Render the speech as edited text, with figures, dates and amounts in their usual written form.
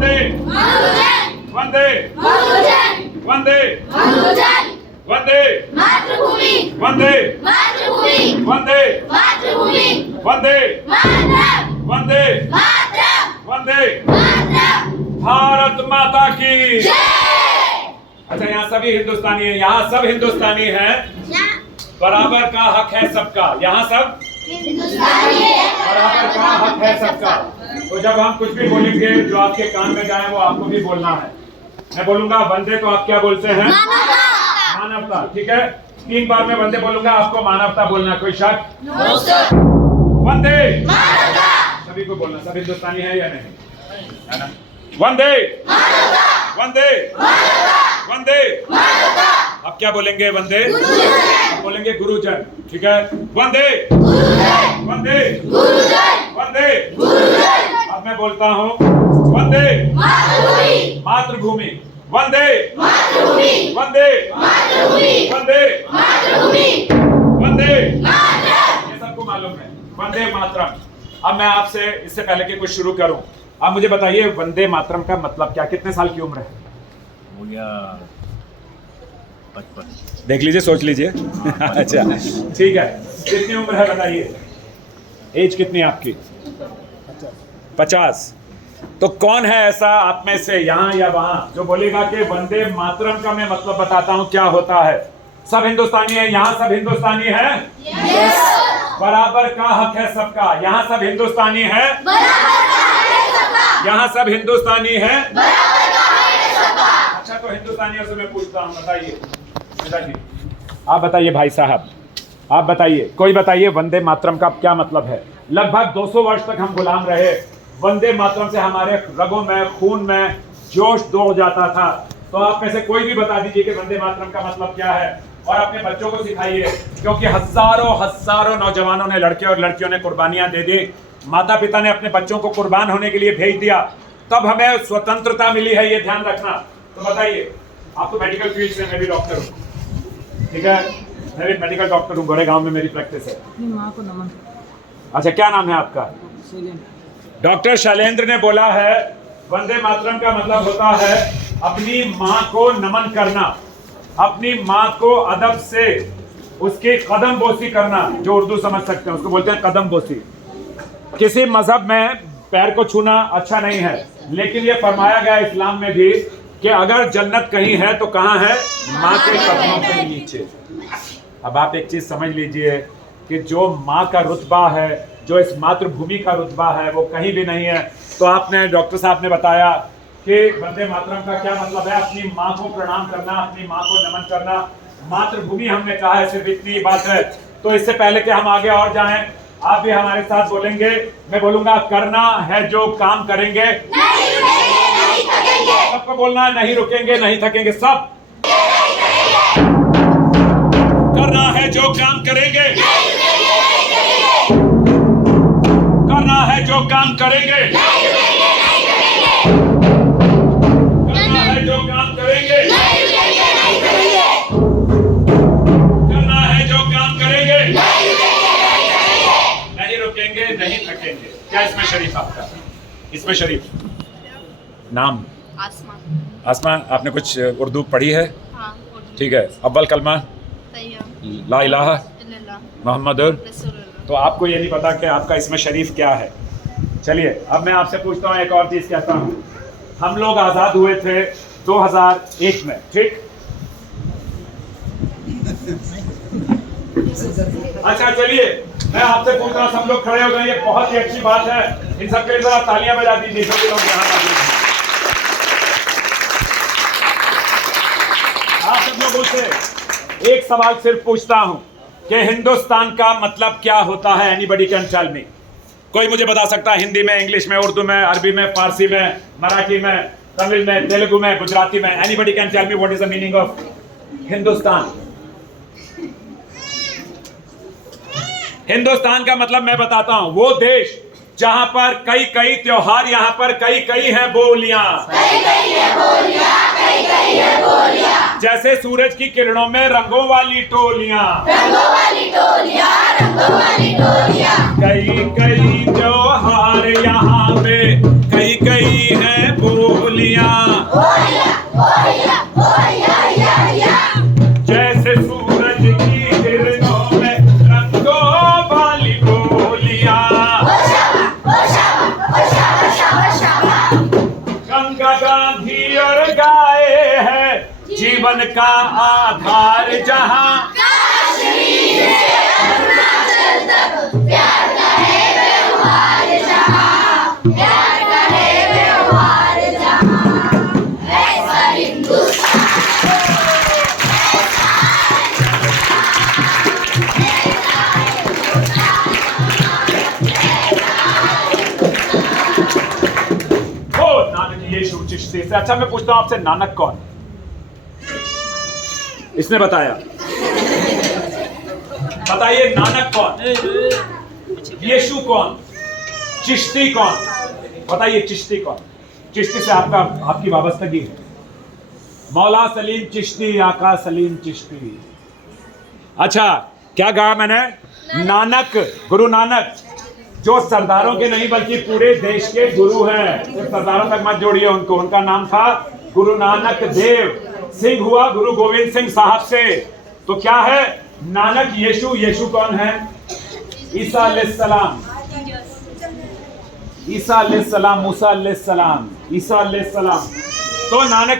वंदे वंदे वंदे वंदे मातृभूमि वंदे मातृभूमि वंदे मातृभूमि वंदे मातरम वंदे मातरम वंदे मातरम भारत माता की। जय। अच्छा, यहाँ सभी हिंदुस्तानी हैं, यहाँ सब हिंदुस्तानी हैं, बराबर का हक है सबका। यहाँ सब हिंदुस्तानी है, बराबर का हक है सबका। तो जब हम कुछ भी बोलेंगे जो आपके कान में जाए वो आपको भी बोलना है। मैं बोलूंगा वंदे तो आप क्या बोलते हैं? मानवता। ठीक है, 3 बार मैं वंदे बोलूंगा, आपको मानवता बोलना। कोई शक? वंदे सभी को बोलना। सब हिंदुस्तानी है या नहीं? है ना? वंदे वंदे वंदे। अब क्या बोलेंगे? वंदे बोलेंगे गुरुजन। ठीक है, वंदे वंदे वंदे। अब मैं बोलता हूँ वंदे मातृभूमि। वंदे वंदे वंदे वंदे। ये सबको मालूम है, वंदे मातरम। अब मैं आपसे इससे पहले कि कुछ शुरू करूं, आप मुझे बताइए वंदे मातरम का मतलब क्या? कितने साल की उम्र है? हो गया 55। देख लीजिए, सोच लीजिए। अच्छा ठीक है, कितनी उम्र है बताइए? एज कितनी है आपकी? 50। तो कौन है ऐसा आप में से यहाँ या वहां जो बोलेगा कि वंदे मातरम का मैं मतलब बताता हूँ क्या होता है? सब हिंदुस्तानी है, यहाँ सब हिंदुस्तानी है। बराबर का हक है सबका। यहाँ सब हिंदुस्तानी है, यहाँ सब हिंदुस्तानी है। अच्छा, तो हिंदुस्तानियों से मैं पूछता हूँ, बताइए पिताजी, आप बताइए, भाई साहब आप बताइए, कोई बताइए वंदे मातरम का क्या मतलब है? लगभग 200 वर्ष तक हम गुलाम रहे, वंदे मातरम से हमारे रगों में, खून में जोश दौड़ जाता था। तो आप में से कोई भी बता दीजिए कि वंदे मातरम का मतलब क्या है, और अपने बच्चों को सिखाइए, क्योंकि हजारों नौजवानों ने, लड़के और लड़कियों ने कुर्बानियां दे दी। माता पिता ने अपने बच्चों को कुर्बान होने के लिए भेज दिया, तब हमें स्वतंत्रता मिली है, ये ध्यान रखना। तो बताइए, आप तो मेडिकल फील्ड से, मैं भी डॉक्टर हूँ, ठीक है, मैं भी मेडिकल डॉक्टर हूँ, गोरेगांव में मेरी प्रैक्टिस है। माँ को नमन। अच्छा, क्या नाम है आपका? डॉक्टर शैलेंद्र ने बोला है वंदे मातरम का मतलब होता है अपनी माँ को नमन करना, अपनी माँ को अदब से उसकी कदम बोसी करना। जो उर्दू समझ सकते हैं उसको बोलते हैं कदम बोसी। किसी मजहब में पैर को छूना अच्छा नहीं है, लेकिन ये फरमाया गया इस्लाम में भी कि अगर जन्नत कहीं है तो कहाँ है? माँ के कदमों के नीचे। अब आप एक चीज समझ लीजिए कि जो माँ का रुतबा है, जो इस मातृभूमि का रुतबा है, वो कहीं भी नहीं है। तो आपने, डॉक्टर साहब ने बताया कि वंदे मातरम का क्या मतलब है? अपनी माँ को प्रणाम करना, अपनी माँ को नमन करना। मातृभूमि हमने कहा है, सिर्फ इतनी बात है। तो इससे पहले कि हम आगे और जाएं, आप भी हमारे साथ बोलेंगे। मैं बोलूंगा, करना है जो काम करेंगे, सबको बोलना है, नहीं रुकेंगे नहीं थकेंगे। सब करना है जो काम करेंगे, करना है जो काम करेंगे, करना है जो काम करेंगे, करना है जो काम करेंगे, नहीं रुकेंगे नहीं थकेंगे। क्या इसमें शरीफ आपका? इसमें शरीफ नाम? आसमान। आसमान। आपने कुछ उर्दू पढ़ी है? हाँ, ठीक है। अव्वल कलमा ला इलाहा मोहम्मद। तो आपको ये नहीं पता कि आपका इसमें शरीफ क्या है? चलिए, अब मैं आपसे पूछता हूँ, एक और चीज कहता हूँ। हम लोग आजाद हुए थे 2001 में, ठीक? अच्छा चलिए, मैं आपसे पूछ रहा हूँ, सब लोग खड़े हो गए, ये बहुत ही अच्छी बात है। इन सबके लिए जरा तालियां बजा दीजिए, सभी लोग यहाँ मौजूद हैं। आप सब लोगों से एक सवाल सिर्फ पूछता हूं कि हिंदुस्तान का मतलब क्या होता है? Anybody can tell me? कोई मुझे बता सकता है? हिंदी में, इंग्लिश में, उर्दू में, अरबी में, फारसी में, मराठी में, तमिल में, तेलुगु में, गुजराती में? Anybody can tell me what is the meaning of Hindustan? Hindustan का मतलब मैं बताता हूं, वो देश जहां पर कई कई त्योहार, यहाँ पर कई कई है बोलियां, जैसे सूरज की किरणों में रंगों वाली टोलियां, कई कई त्योहार यहाँ पे, कई कई है बोलियां। जीवन का आधार जहां, कश्मीर से अरुणाचल तक प्यार का है व्यवहार जहां, प्यार का है व्यवहार जहां, ऐसा हिंदुस्तान हो नानक यीशु चिश्ती से। अच्छा मैं पूछता हूं आपसे, नानक कौन? इसने बताया, बताइए नानक कौन, यीशु कौन, चिश्ती कौन? बताइए चिश्ती कौन? चिश्ती से आपकी वाबस्तगी है। मौला सलीम चिश्ती, आका सलीम चिश्ती। अच्छा क्या कहा मैंने? नानक, गुरु नानक, जो सरदारों के नहीं बल्कि पूरे देश के गुरु हैं। सिर्फ सरदारों तक मत जोड़िए उनको, उनका नाम था गुरु नानक देव। सिंह हुआ गुरु गोविंद सिंह साहब से। तो क्या है नानक? यीशु। यीशु कौन है? ईसा अलैहिस्सलाम, ईसा अलैहिस्सलाम, मूसा अलैहिस्सलाम, ईसा अलैहिस्सलाम। तो नानक